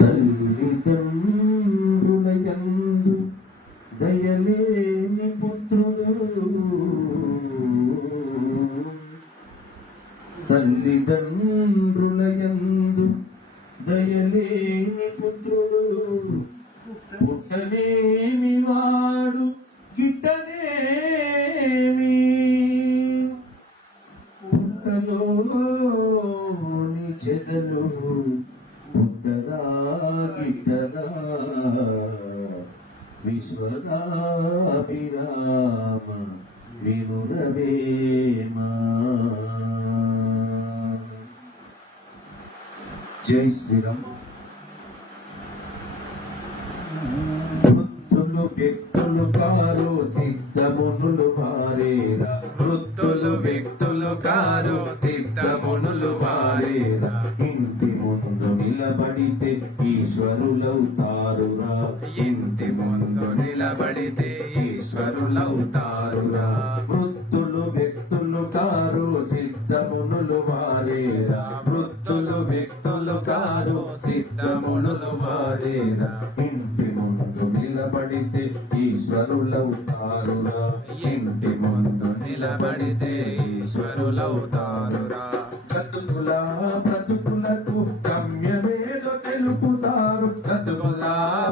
తల్లిదండ్రులయందు దయలేని పుత్రుడు, తల్లిదండ్రులయందు దయలేని పుత్రుడు, పుట్టనేమి వాడు గిట్టనేమి, పుట్టలోని చెదలు పుట్టదా గిట్టదా, విశ్వదాభిరామ వినురవేమా. జై శ్రీరామ్. వృద్ధులు వ్యక్తులు కారు సిద్ధమునులు వారేరా, వృద్ధులు వ్యక్తులు కారు సిద్ధమునులు వారేరా, ఇంటి ముందు నిలబడితే ఈశ్వరులవుతారురా, ఇంటి ముందు నిలబడితే ఈశ్వరులవుతారురా. వృద్ధులు వ్యక్తులు కారు సిద్ధమునులు వారేరా, వృద్ధులు వ్యక్తులు కారు సిద్ధమునులు వారేరా, ఇంటి ముందు నిలబడితే ఈశ్వరులవుతారురా, ఇంటి ముందు నిలబడితే ఈశ్వరులవుతారురా. బ్రతుకులకు గమ్యమేదో తెలుపుతారు,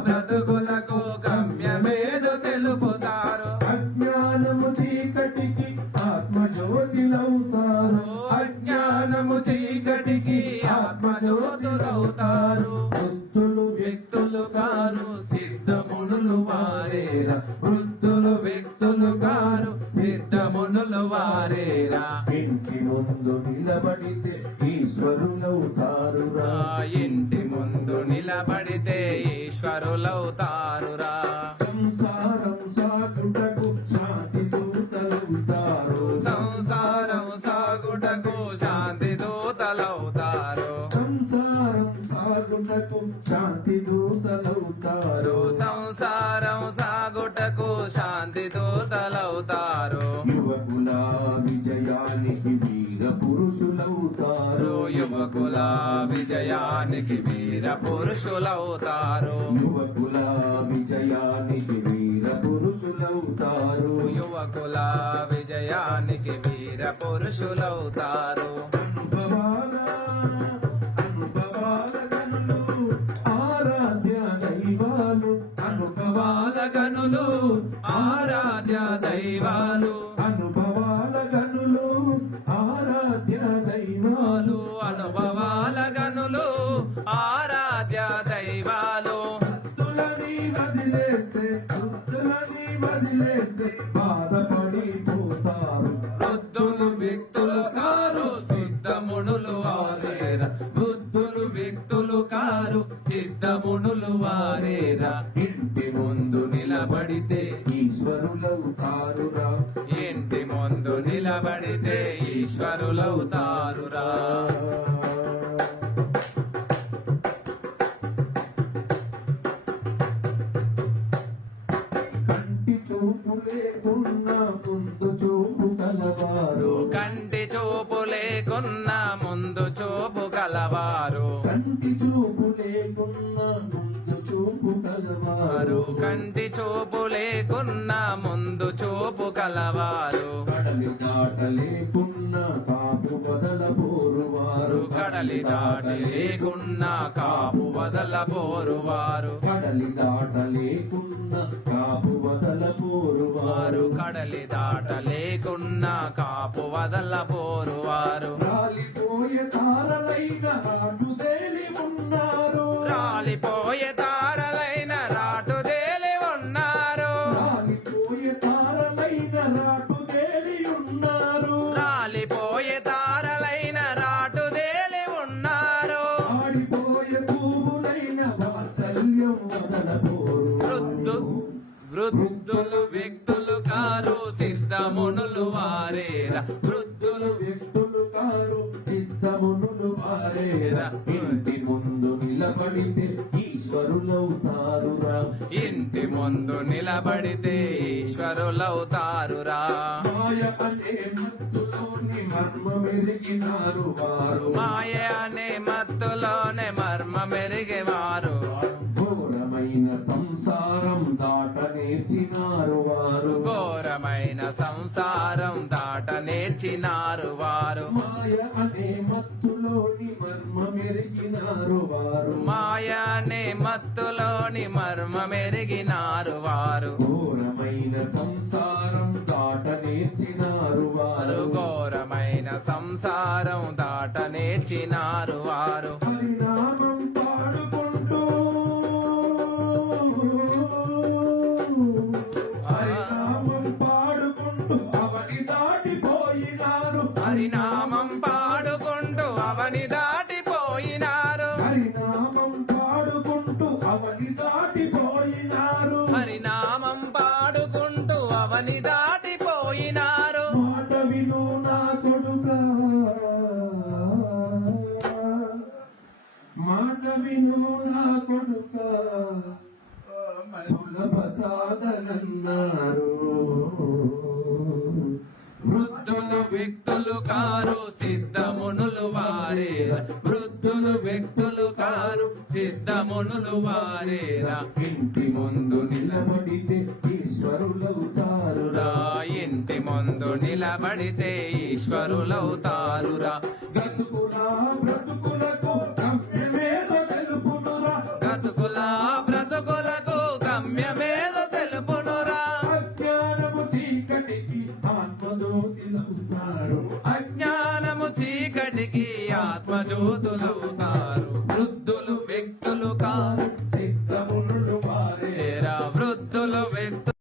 బ్రతుకులకు గమ్యమేదో తెలుపుతారు, అజ్ఞానము చీకటికి ఆత్మజ్యోతిలవుతారు, అజ్ఞానము చీకటికి ఆత్మజ్యోతులవుతారు. వృద్ధులు వ్యక్తులు కారు సిద్ధమునులు వారేరా, వృద్ధులు వ్యక్తులు కారు సిద్ధమునులు వారేరా, ఇంటి ముందు నిలబడితే ఈశ్వరులవుతారురా, ఇంటి ముందు నిలబడితే ఈశ్వరులవుతారురా. సంసారం సాగుటకు శాంతి దూతలవుతారు, సంసారం సాగుటకు శాంతి దూతలవుతారు, సంసారం సాగుటకు శాంతి దూతలవుతారు, సంసారం సాగుటకు శాంతి దూతలవుతారు. యువకుల విజయానికి వీర పురుషులవుతారు, యువకుల విజయానికి వీర పురుషులవుతారు, యువకుల విజయానికి వీర పురుషులవుతారు, యువకుల విజయానికి వీర పురుషులవుతారు. అనుభవాల గనులు ఆరాధ్య దైవాలు, అనుభవాల గనులు ఆరాధ్య దైవాలు, అనుభవాల గనులు ఆరాధ్య దైవాలు, అనుభవాల గనులు ఆరాధ్య దైవాలు. వృద్ధులని వదిలేస్తే బాధపడిపోతారు, వృద్ధులు వ్యక్తులు కారు సిద్ధమునులు వారేరా, వృద్ధులు వ్యక్తులు కారు సిద్ధమునులు వారేరా, ఇంటి ముందు నిలబడితే ఈశ్వరులవుతారురా, ఇంటి ముందు నిలబడితే ఈశ్వరులవుతారురా. కంటి చూపు లేకున్నా ముందు చూపు కలవారు, కంటి చూపు లేకున్నా ముందు చూపు కలవారు, కంటి చూపు లేకున్నా ముందు చూపు కలవారు, కంటి చూపు లేకున్నా ముందు చూపు కలవారు, కడలి దాటలేకున్నా కాపు వదలబోరువారు, కడలి దాటి లేకున్నా కాపు వదలబోరువారు, కడలి దాటలేకున్నా కాపు వదలబోరువారు, కడలి దాట లేకున్నా కాపు వదలబోరువారు, రాలిపోయే తారలైన రాటుదేలి ఉన్నారు, రాలిపోయే తారలైన రాటుదేలి ఉన్నారు, రాలిపోయే తారలైన రాటుదేలి ఉన్నారు, రాలిపోయే తారలైన రాటుదేలి ఉన్నారు, ఆడిపోయే పువ్వులైన వాత్సల్యం వదలబోరు, వృద్ధులు వ్యక్తులు కారు సిద్ధమునులు వారేరా, వృద్ధులు వ్యక్తులు కారు సిద్ధమునులు వారేరా, ఇంటి ముందు నిలబడితే ఈశ్వరులవుతారురా, ఇంటి ముందు నిలబడితే ఈశ్వరులవుతారురా. మాయ అనే మత్తులోని మర్మమెరిగినారు వారు, మాయ అనే మత్తులోనే మర్మ మెరిగేవారు సంసారం దాట నేర్చినారు వారు మాయ అనే మత్తులోని మర్మమెరిగినారు వారు మాయ అనే మత్తులోని మర్మమెరిగినారు వారు ఘోరమైన సంసారం దాట నేర్చినారు వారు ఘోరమైన సంసారం దాట నేర్చినారు వారు హరినామం పాడుకుంటూ హరినామం పాడుకుంటూ అవని దాటిపోయినారు హరినామం పాడుకుంటూ అవని దాటిపోయినారు హరినామం పాడుకుంటూ అవని దాటిపోయినారు హరినామం పాడుకుంటూ అవని దాటిపోయినారు మాట విను నా కొడుకా మాట విను నా కొడుకా సులభ సాధనన్నారు వృద్ధులు వ్యక్తులు కారు సిద్ధమునులు వారేరా వృద్ధులు వ్యక్తులు కారు సిద్ధమునులు వారేరా ఇంటి ముందు నిలబడితే ఈశ్వరులవుతారురా ఇంటి ముందు నిలబడితే ఈశ్వరులవుతారురా గతుకులా బ్రతుకులకు గమ్యమేదో తెలుపునురా గతుకుల బ్రతుకులకు గమ్యమేదో తెలుపునురా అజ్ఞానము చీకటికి ఆత్మజ్యోతిలవుతారు అజ్ఞానము చీకటికి ఆత్మజ్యోతులవుతారు